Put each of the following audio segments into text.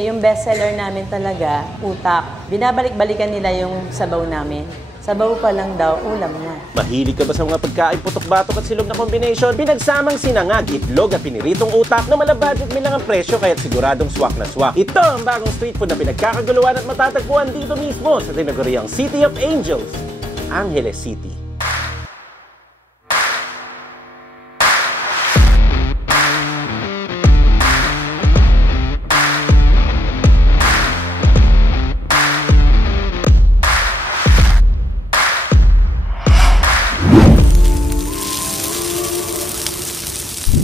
Yung bestseller namin talaga, utak. Binabalik-balikan nila yung sabaw namin. Sabaw pa lang daw, ulam na. Mahilig ka ba sa mga pagkain putok-batok at silog na combination? Pinagsamang sinangag, itlog at piniritong utak na mala-budget lang ang presyo kaya't siguradong swak na swak. Ito ang bagong street food na pinagkakaguluhan at matatagpuan dito mismo sa tinaguriang City of Angels, Angeles City.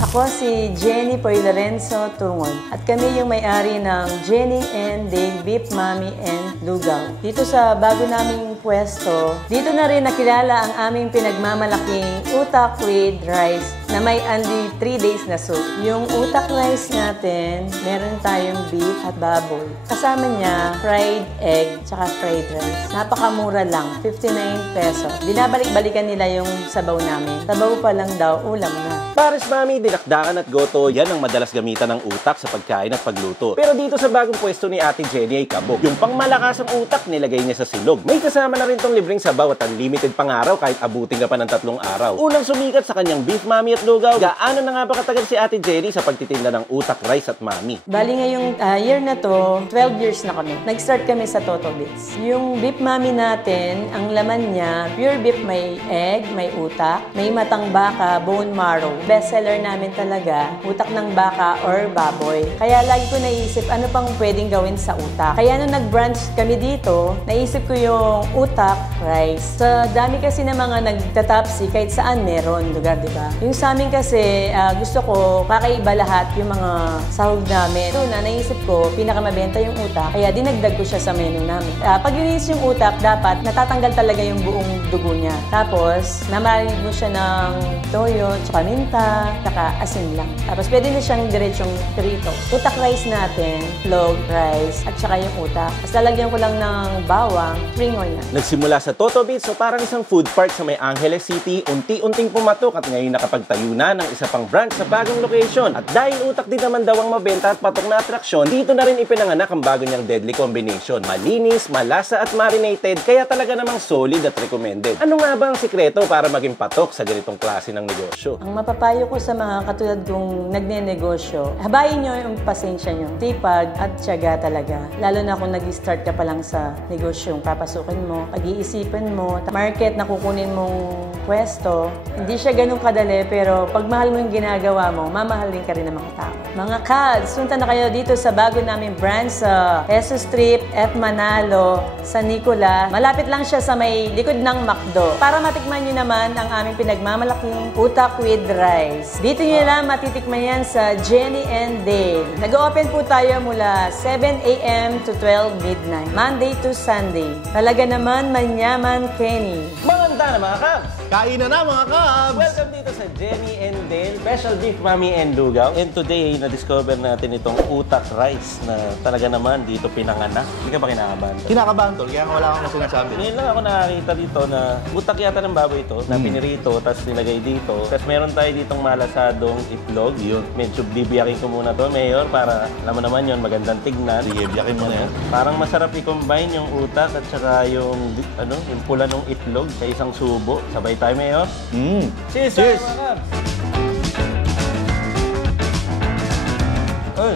Ako si Jenny Poy Lorenzo Tungon at kami yung may-ari ng Jenny and Dale Beef Mami and Lugaw. Dito sa bago naming pwesto, dito na rin nakilala ang aming pinagmamalaking utak with rice na may only 3 days na soup. Yung utak rice natin, meron tayong beef at baboy. Kasama niya, fried egg tsaka fried rice. Napakamura lang, 59 peso. Binabalik-balikan nila yung sabaw namin. Sabaw pa lang daw, ulam na. Pares Mami, dinakdakan at goto, yan ang madalas gamitan ng utak sa pagkain at pagluto. Pero dito sa bagong pwesto ni Ate Jenny ay kabog. Yung pangmalakas ang utak, nilagay niya sa silog. May kasama na rin tong libreng sabaw at unlimited pang-araw kahit abutin ka pa ng 3 araw. Unang sumikat sa kanyang beef mami at lugaw, gaano na nga ba katagal si Ate Jenny sa pagtitinda ng utak, rice at mami? Bali ngayong year na to, 12 years na kami. Nag-start kami sa Toto Bits. Yung beef mami natin, ang laman niya, pure beef, may egg, may utak, may matang baka, bone marrow. Bestseller namin talaga, utak ng baka or baboy. Kaya lagi ko naisip, ano pang pwedeng gawin sa utak. Kaya nung nag-branch kami dito, naisip ko yung utak, rice. Sa dami kasi ng mga nagtatapsi, kahit saan meron lugar, di ba? Yung sa amin kasi, gusto ko kakaiba lahat yung mga sahog namin. So na naisip ko, pinakamabenta yung utak, kaya dinagdag ko siya sa menu namin. Pag linis yung utak, dapat natatanggal talaga yung buong dugo niya. Tapos, namarig mo siya ng toyo, tsaka minta, tsaka asin lang. Tapos pwede na siyang diretsong prito. Utak rice natin, log rice, at tsaka yung utak. Tapos lalagyan ko lang ng bawang, spring onion. Nagsimula sa Toto Bits so parang isang food park sa may Angeles City, unti-unting pumatok at ngayon nakapagtayo na ng isa pang branch sa bagong location. At dahil utak din naman daw ang mabenta at patok na atraksyon, dito na rin ipinanganak ang bago niyang deadly combination. Malinis, malasa at marinated, kaya talaga namang solid at recommended. Ano nga ba ang sikreto para maging patok sa ganitong klase ng negosyo? Ang mapapayo ko sa mga katulad kong nagne-negosyo, habayin nyo yung pasensya nyo. Tipag at tiyaga talaga. Lalo na kung nag-start ka pa lang sa negosyong papasukin mo, pag-iisipan mo, market na kukunin mong pwesto, hindi siya ganun kadali, pero pag mahal mo yung ginagawa mo, mamahal din ka rin ng mga tao. Mga kads, sunta na kayo dito sa bago naming branch sa Jesus Strip at Manalo, San Nicolas. Malapit lang siya sa may likod ng McDo. Para matikman nyo naman ang aming pinagmamalaking utak with rice. Dito nyo lang matitikman yan sa Jenny and Dale. Nag-open po tayo mula 7 a.m. to 12 midnight, Monday to Sunday. Talaga naman manyaman Kenny. Maganda na mga kabs! Kain na mga kabs! Welcome dito sa Jenny and Dale, special beef mami and lugaw. And today, na-discover natin itong utak rice na talaga naman dito pinanganak. Hindi ka ba kinakabahan? Kinakabahan tol, kaya wala akong sinasabi. Ngayon lang ako nakakita dito na utak yata ng baboy ito, na pinirito, tapos nilagay dito. Tapos meron tayo ditong malasadong itlog. Yun. Medyo bibiyakin ko muna to, Mayor, para alam mo naman yun, magandang tignan. Sige, biyakin mo na yan. Parang masarap i-combine yung utak at saka yung pula ng itlog sa isang subo. Sabay tayo, Mayor. Cheers! Cheers! Ay,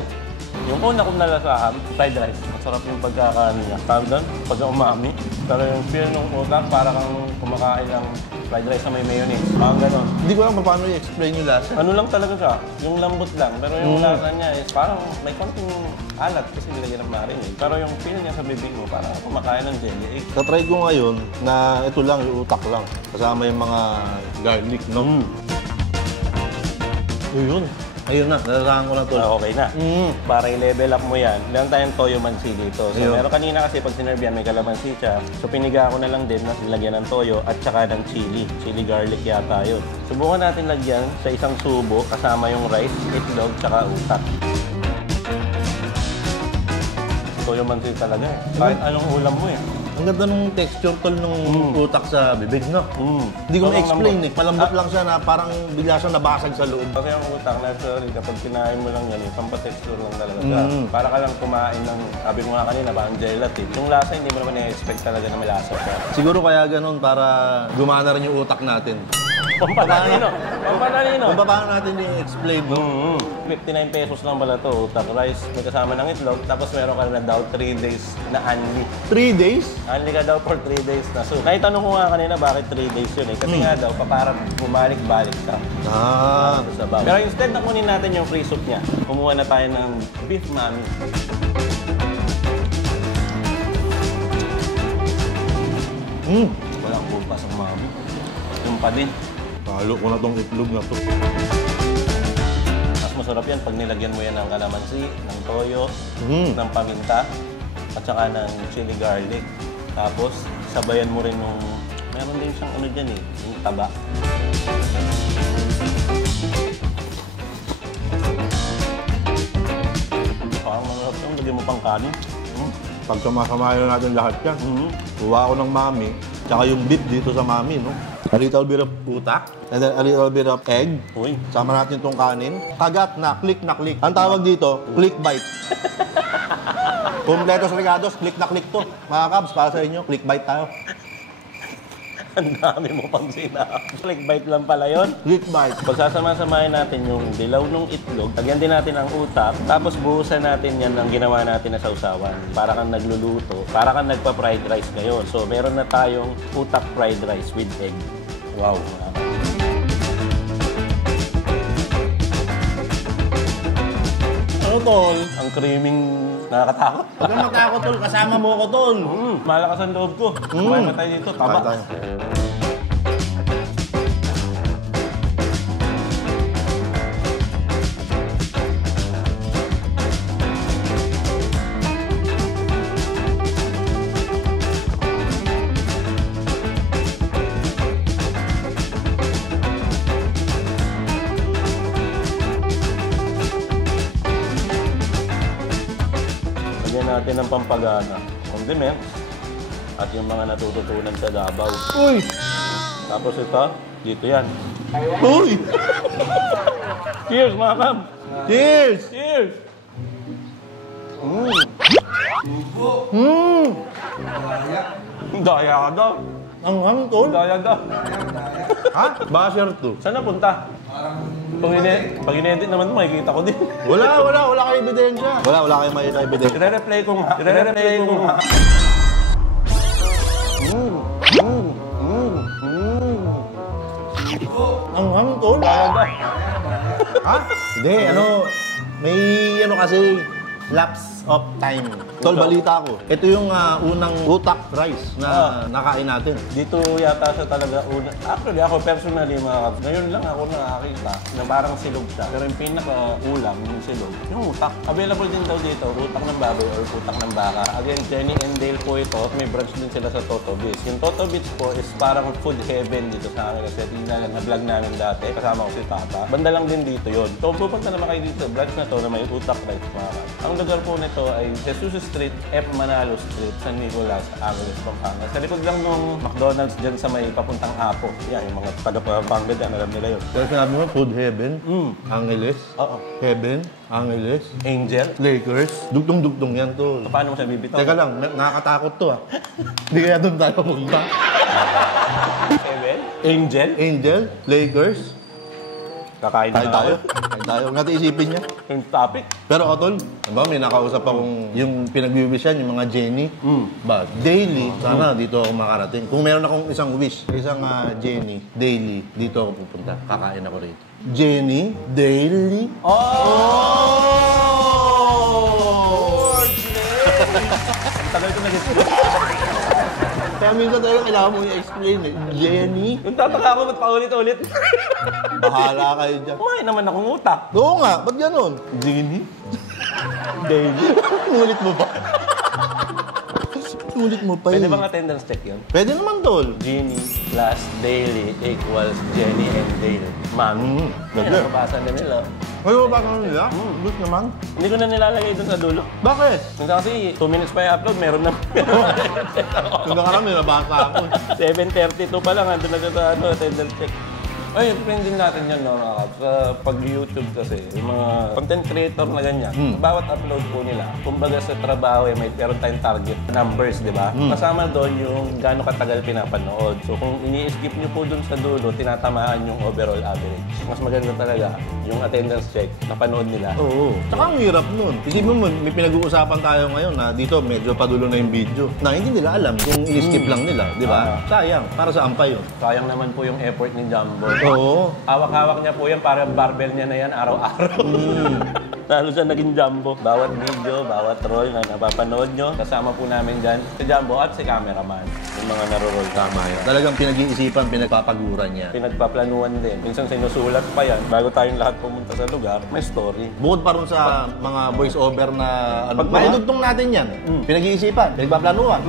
yung una kong nalasahan, fried rice. Masarap yung pagkakaano niya. Tawag doon, pagka-umami. Pero yung feel ng utak, para kang kumakain ng fried rice na may mayonnaise. Parang gano'n. Hindi ko alam paano i-explain yung lasa. Ano lang talaga siya, yung lambot lang. Pero yung lasa niya is parang may konting alat kasi nilagyan ng marinade. Pero yung feel niya sa bibig mo, parang kumakain ng jelly egg. Tatry ko ngayon na ito lang, yung utak lang. Kasama yung mga garlic, no? Yun. Ayun na, nalalahan ko na to. Okay na. Para i-level up mo yan, meron tayong toyo mansi dito. So, meron kanina kasi pag sinerbihan, may kalamansi siya. So, piniga ko na lang din na nilagyan ng toyo at saka ng chili. Chili garlic yata yun. Subukan natin lagyan sa isang subo kasama yung rice, itlog, saka utak. Toyo mansi talaga eh. Kahit anong ulam mo eh. Ang ganda nung texture tol nung utak sa bibig, no? Hindi ko Parang ma-explain lambot. eh. Malambot lang siya na parang bigla siyang nabasag sa loob. Kasi ang utak, naturally, kapag kinain mo lang yan, yung pampatexture lang talaga siya. Para ka lang kumain ng, sabi mo nga kanina, parang gelatin. Yung lasa, hindi mo naman i-expect talaga na may lasa siya. Siguro kaya ganun para gumana rin yung utak natin. Pampanalino! Pampanalino! Kung paano natin i-explain, no? 59 pesos lang pala to, utak rice. May kasama ng itlog, tapos meron ka na daw 3 days na unli. 3 days? Unli ka daw for 3 days na soup. Naitanong ko nga kanina bakit 3 days yun eh. Kasi nga daw, parang bumalik-balik ka. Sa baboy. Pero instead na kunin natin yung free soup niya, kumuha na tayo ng beef mami. Walang bupas ang mami. Yung pa din. Talo ko na tong itlog na to. Mas masarap yan pag nilagyan mo yan ng kalamansi, ng toyo, ng paminta, at saka ng chili garlic. Tapos, sabayan mo rin nung... Meron din siyang ano dyan eh, yung taba. Parang masarap yung lagyan mo pang kanin. Pag sumasamayan natin lahat yan, kuha ko ng mami, tsaka yung beef dito sa mami, no? A little bit of utak, and then a little bit of egg. Uy. Sama natin itong kanin. Kagat na, click na click. Ang tawag dito, click bite. Kompletos regados, click na click to. Mga kabs, para sa inyo, click bite tayo. Ang dami mo pang sinabi. Clickbait lang pala yun. Click bite. Pagsasama-samahin natin yung dilaw ng itlog, lagyan din natin ang utak, tapos buhusan natin yan ng ginawa natin na sausawan. Para kang nagluluto, para kang nagpa-fried rice ngayon. So, meron na tayong utak fried rice with egg. Wow. Ano tol? Ang creaming nakakatakot. Huwag kang matakot tol, kasama mo ko tol. Malakas ang loob ko. Kumain pa tayo dito, taba. Tayo. Lagyan natin ng pampagana, condiments, at yung mga natututunan sa Davao. Uy! Tapos ito, dito yan. Uy! Cheers, mga kam! Cheers! Cheers! Daya ka daw. Ang hang tol? Daya daw. Ha? Basher to. Saan napunta? Pag in-edit naman ito, makikita ko din. Wala kayo ebidensya. Wala kayong makita ebidensya. I-replay ko nga. I-replay ko nga. Ang hang tol? Daya daw. Ha? Hindi, may kasi lapse of time. Tol, balita ko. Ito yung unang utak rice na nakain natin. Dito yata siya talaga una. Actually, ako personally, ngayon lang ako nakakita na parang silog siya. Pero yung pinaka-ulam, yung silog, yung utak. Available din daw dito, utak ng baboy or utak ng baka. Again, Jenny and Dale po ito. May branch din sila sa Toto Bits. Yung Toto Bits po is parang food heaven dito sa amin kasi na-vlog namin dati. Kasama ko si Tata. Banda lang din dito yon. So, pupunta naman kayo dito. Branch na to na may utak rice mga. Ang lugar po nito ay Jesus Street, F. Manalo Street, San Nicolas, Angeles, Pampanga. Sa likod lang nung McDonald's dyan sa may papuntang Apo. Yan, yung mga taga-Pampanga dyan, alam nila yun. Pero sinabi mo, food heaven, Angeles, Oo. heaven, Angeles, Angel? Lakers. Dugtong-dugtong yan to. Paano mo siya bibitaw? Teka lang, nakakatakot to Hindi kaya doon tayo pumunta. Angel? Angel? Angel, Lakers, Kakain na tayo. tayo. Kain tayo. Huwag natin isipin niya. Yung topic? Pero Otol, diba, may nakausap akong yung pinag-wishan, yung mga Jenny. Ba, daily, sana dito ako makarating. Kung meron akong isang wish, isang Jenny, daily, dito ako pupunta. Kakain ako rito. Jenny, daily. Ang tagal ko nag-explain. Kaya minsan talaga kailangan mo i-explain eh. Jenny, Yung tataka ako, ba't paulit-ulit? bahala kayo dyan. Kumain naman akong utak. Oo nga, ba't ganun? Jenny? Daily. Ngulit mo pa. Ngulit mo pa Pwede yun. bang attendance check yun? Pwede naman, Tol. Jenny plus daily equals Jenny and Dale. Mami. Ganda. Yan ang mabasa na nila. Ay, ba ba nila? Ubus naman. Hindi ko na nilalagay dun sa dulo. Bakit? Kasi 2 minutes pa i-upload, meron na. Kung nakarami, nabasa ako. 7:32 pa lang, andun na sa attendance check. Ay, explain din natin yan, no, mga kaps. Sa pag-YouTube kasi, yung mga content creator na ganyan, bawat upload po nila, kumbaga sa trabaho, meron tayong target numbers, di ba? Kasama doon yung gaano katagal pinapanood. So kung ini-skip nyo po doon sa dulo, tinatamaan yung overall average. Mas maganda talaga yung attendance check na panood nila. Oo. Tsaka ang hirap nun. Isipin mo, may pinag-uusapan tayo ngayon na dito medyo padulo na yung video na hindi nila alam kung i-skip lang nila, di ba? Sayang. Para sa ampay yun. Sayang naman po yung effort ni Jumbo. Oo. Hawak-hawak niya po yan, parang barbell niya na yan araw-araw. Lalo siya naging Jumbo. Bawat video, bawat roll na napapanood nyo, kasama po namin dyan si Jumbo at si cameraman. Yung mga naro-roll. Tama yan. Talagang pinag-iisipan, pinagpapaguran niya. Pinagpaplanuan din. Minsan sinusulat pa yan. Bago tayong lahat pumunta sa lugar, may story. Bukod pa rin sa mga voice-over na ano, maidugtong natin yan. Pinag-iisipan, pinagpaplanuan.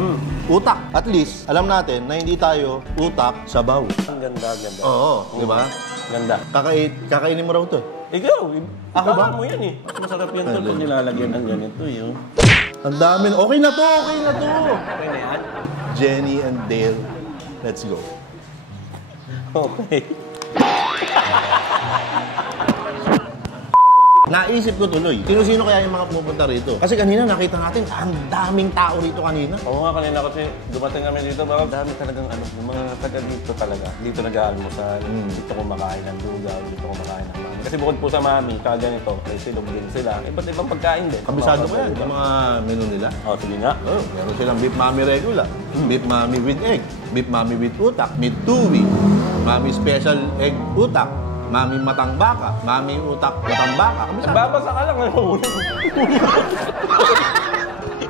Utak. At least, alam natin na hindi tayo utak sa baw. Ang ganda, ganda. Oo, di ba? Ganda. Kakainin mo raw to. Ikaw, Ako ba? mo yan eh. Mas masarap yan to pag nilalagyan ng ganito yun. Ang dami. Okay na to, okay na to. Okay na yan? Jenny and Dale, let's go. Okay. Naisip ko tuloy, sino-sino kaya yung mga pumupunta rito? Kasi kanina nakita natin, ang daming tao rito kanina. Oo nga, kanina kasi dumating kami dito, baka dami talagang yung mga taga dito talaga. Dito nag-aalmusal, dito kumakain ng lugaw, dito kumakain ng mami. Kasi bukod po sa mami, kaganito, may silog din sila. Iba't ibang pagkain din. Kabisado ko yan, yung mga menu nila. Oh, sige nga. Oh, meron silang beef mami regular, beef mami with egg, beef mami with utak, meat tuwi, mami special egg utak, mami matang baka, mami utak matang baka. Nagbabasa ka lang, ano?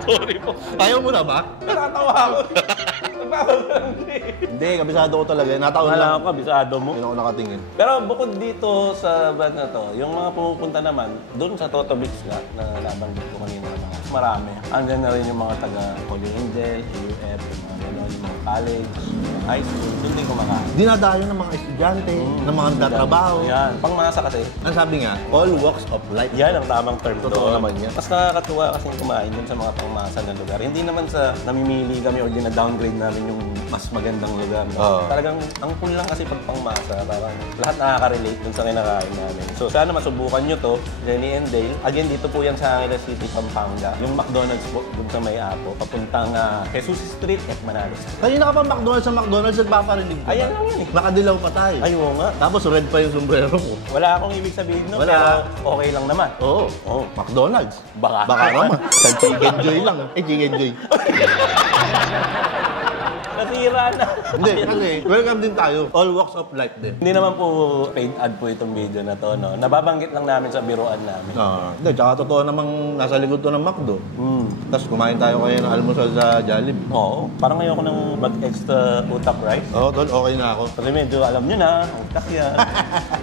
Sorry po. Ayaw mo na ba? Natatawa ako. Nagbabasa lang eh. Hindi, kabisado ko talaga. Nataon Wala lang. ako, kabisado mo. Hindi ako nakatingin. Pero bukod dito sa band na to, yung mga pumupunta naman, doon sa Toto Beach na nabanggit ko kanina na mga marami. Andyan na rin yung mga taga Holy Angel, UF, yung mga gano'n, yung mga college, high school, doon din kumakain. Dinadayo ng mga estudyante, ng mga nagtatrabaho. Yan, pangmasa kasi. Ang sabi nga, all walks of life. Yan ang tamang term Totoo doon. naman yan. Mas nakakatuwa kasi kumain dun sa mga pangmasa na lugar. Hindi naman sa namimili kami o dina-downgrade namin yung mas magandang lugar. Oo. Talagang ang cool lang kasi pag pangmasa, parang lahat nakaka-relate dun sa kinakain namin. So sana masubukan nyo to, Jenny and Dale. Again, dito po yan sa Angeles City, Pampanga. Yung McDonald's po, dun sa May Apo, papuntang Jesus Street at Manalo Street. Kanina ka pa McDonald's sa McDonald's at paparinig ko. Ayan lang yun eh. Nakadilaw pa tayo. Ay, oo nga. Tapos red pa yung sombrero ko. Wala akong ibig sabihin no, Wala. pero okay lang naman. Oo. Oo. McDonald's. Baka. Baka naman. Sa Chicken Joy lang. Chicken Joy. Nasira na. Hindi, kasi welcome din tayo. All walks of life din. Hindi naman po paid ad po itong video na to, no? Nababanggit lang namin sa biruan namin. Hindi, tsaka totoo namang nasa likod to ng McDo. Tapos kumain tayo kayo ng almusal sa Jollibee. Oo. Parang ayoko ng mag-extra utak rice. Oo, tol, okay na ako. Kasi medyo alam nyo na, utak yan.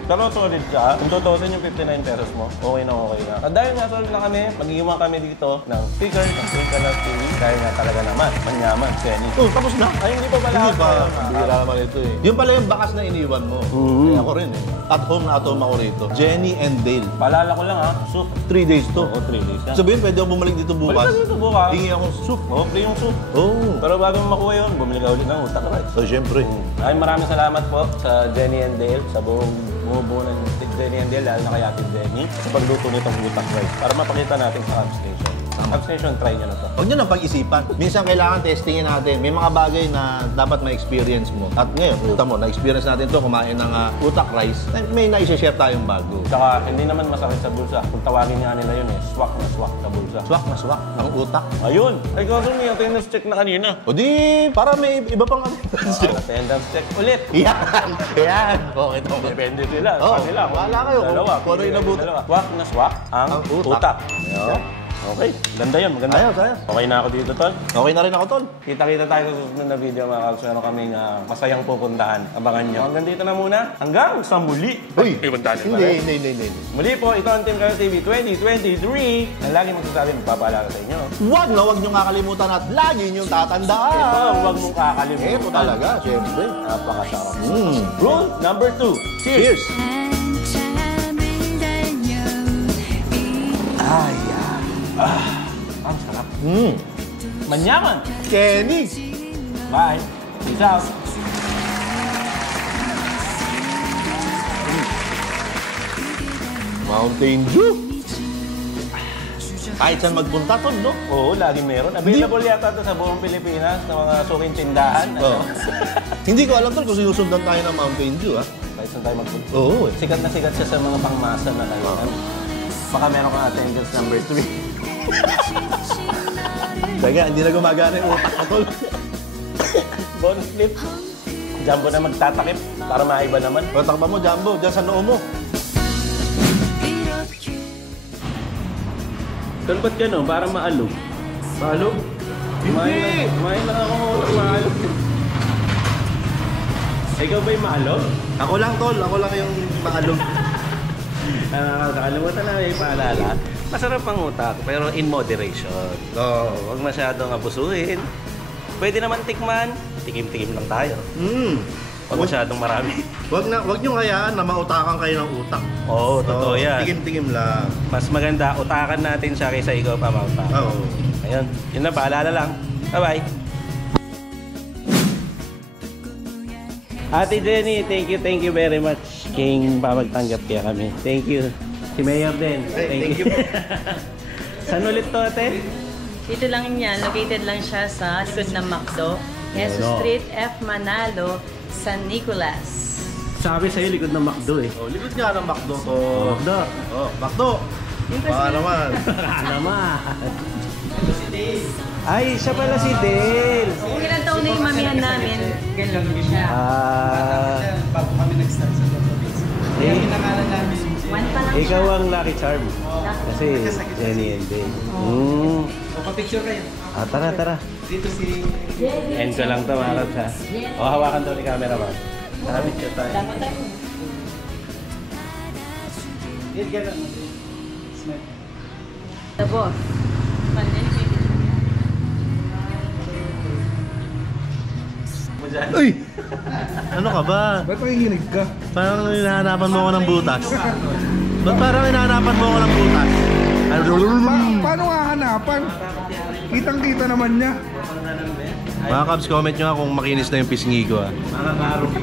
Pero solid siya. Kung tutusin yung 59 pesos mo, okay na okay na. At dahil nga solid na kami, mag-iwan kami dito ng sticker ng Twinkle TV. Dahil nga talaga naman, manyaman, Jenny. Oh, tapos na. Ay, hindi pa pala Hindi ako. pa. Bira naman ito eh. Yung pala yung bakas na iniwan mo. Eh, ako rin eh. At home ako rito. Jenny and Dale. Paalala ko lang ha, soup. 3 days to. Oo, 3 days na. Sabihin, pwede ako bumalik dito bukas. Balik ka dito bukas. Hingi akong soup. Oo, free yung soup. Oh. Pero bago mo makuha yun, bumili ka ulit ng utak rice. So, syempre. Ay, maraming salamat po sa Jenny and Dale, sa buong bumubuo ng Jenny and Dale, lalo na kay Ate Jenny, sa pagluto nitong utak rice para mapakita natin sa Camp Station. Camp Station, try nyo na to. Huwag nyo nang pag-isipan. Minsan kailangan testingin natin. May mga bagay na dapat ma-experience mo. At ngayon, puta mo, na-experience natin to kumain ng utak rice. May na-share tayong bago. Tsaka, hindi naman masakit sa bulsa. Kung tawagin nga nila yun swak na swak sa bulsa. Swak na swak ang utak. Ayun! Ay, kaso may attendance check na kanina. O di, para may iba pang attendance. Attendance check ulit. Yan! Yan! Okay to. Depende sila. Oo, Kanila. wala kayo. Dalawa. Kung ano yung nabuti. Dalawa. Swak na swak ang Ang utak. utak. Yan. Okay. Ganda yan. Maganda. Ayos, ayos. Okay na ako dito, Tol. Okay na rin ako, Tol. Kita-kita tayo sa susunod na video, mga kags. Meron kaming masayang pupuntahan. Abangan nyo. Hanggang dito na muna. Hanggang sa muli. Uy! Ibang tanin Hindi. Muli po, ito ang Team Kaya TV 2023 na lagi magsasabi, magpapaalala sa inyo. Huwag nyo kakalimutan at lagi nyo tatandaan. Ito, huwag mong kakalimutan. Ito talaga, syempre. Napakasarap. Rule number 2. Cheers! 한참을 달려 Ang sarap. Mm. Manyaman. Kenny! Bye. Peace out. Mountain Dew! Kahit saan magpunta, tol, no? Oo, laging meron. Available yata ito sa buong Pilipinas ng mga suking tindahan. Oo. Hindi ko alam, tol, kung sinusundan tayo ng Mountain Dew, ha? Kahit saan tayo magpunta. Oo, eh. Sikat na sikat siya sa mga pangmasa na ngayon. Baka meron kang attendance number 3. Teka, hindi na gumagana yung utak ko, tol. Bonus flip. Jumbo na magtatakip para maiba naman. O, takba mo, Jumbo, dyan sa noo mo. Tol, ba't gano'n? Para maalog. Maalog? Hindi! Kumain lang ako maalog. Ikaw ba yung maalog? Ako lang, tol. Ako lang yung maalog. Nakalimutan na may paalala. Masarap ang utak, pero in moderation. Oo. Huwag masyadong abusuhin. Pwede naman tikman, tikim-tikim lang tayo. Huwag masyadong marami. Wag niyong hayaan na mautakan kayo ng utak. Oo, totoo yan. Tigim-tigim lang. Mas maganda, utakan natin siya kaysa ikaw pa mautak. Oo. Ayun, yun na, paalala lang. Bye-bye. Ate Jenny, thank you very much. King, pamagtanggap kaya kami. Thank you. Si Mayor din. Thank you. Saan ulit to, ate? Dito lang yan, located lang siya sa likod ng McDo. Jesus Ano? Street, F. Manalo, San Nicolas. Sabi sa'yo, likod ng McDo eh. Oh, likod nga ng McDo to. McDo. Oh, McDo. Baka naman. naman. Ay, siya pala si Dale. Kung ilang taon na yung mamihan namin, ganun siya. Bago kami nag-start sa Totobits. Kaya kinakalan namin One pa lang Ikaw siya. ang lucky charm. Kasi Jenny and Dale. O, pa-picture kayo. Tara. Dito si... End ko lang ito, mga kabs, ha? O, hawakan daw ni cameraman. Sabi siya tayo. Dapat tayo. Dito ka lang. Smile. The boss. Uy! Ano ka ba? Ba't makikinig ka? Parang hinahanapan mo ako ng butas. Ba't parang hinahanapan mo ako ng butas? Paano nga hanapan? Kitang-kita naman niya. Mga Cubs, comment nyo nga kung makinis na yung pisngi ko. Mga karong.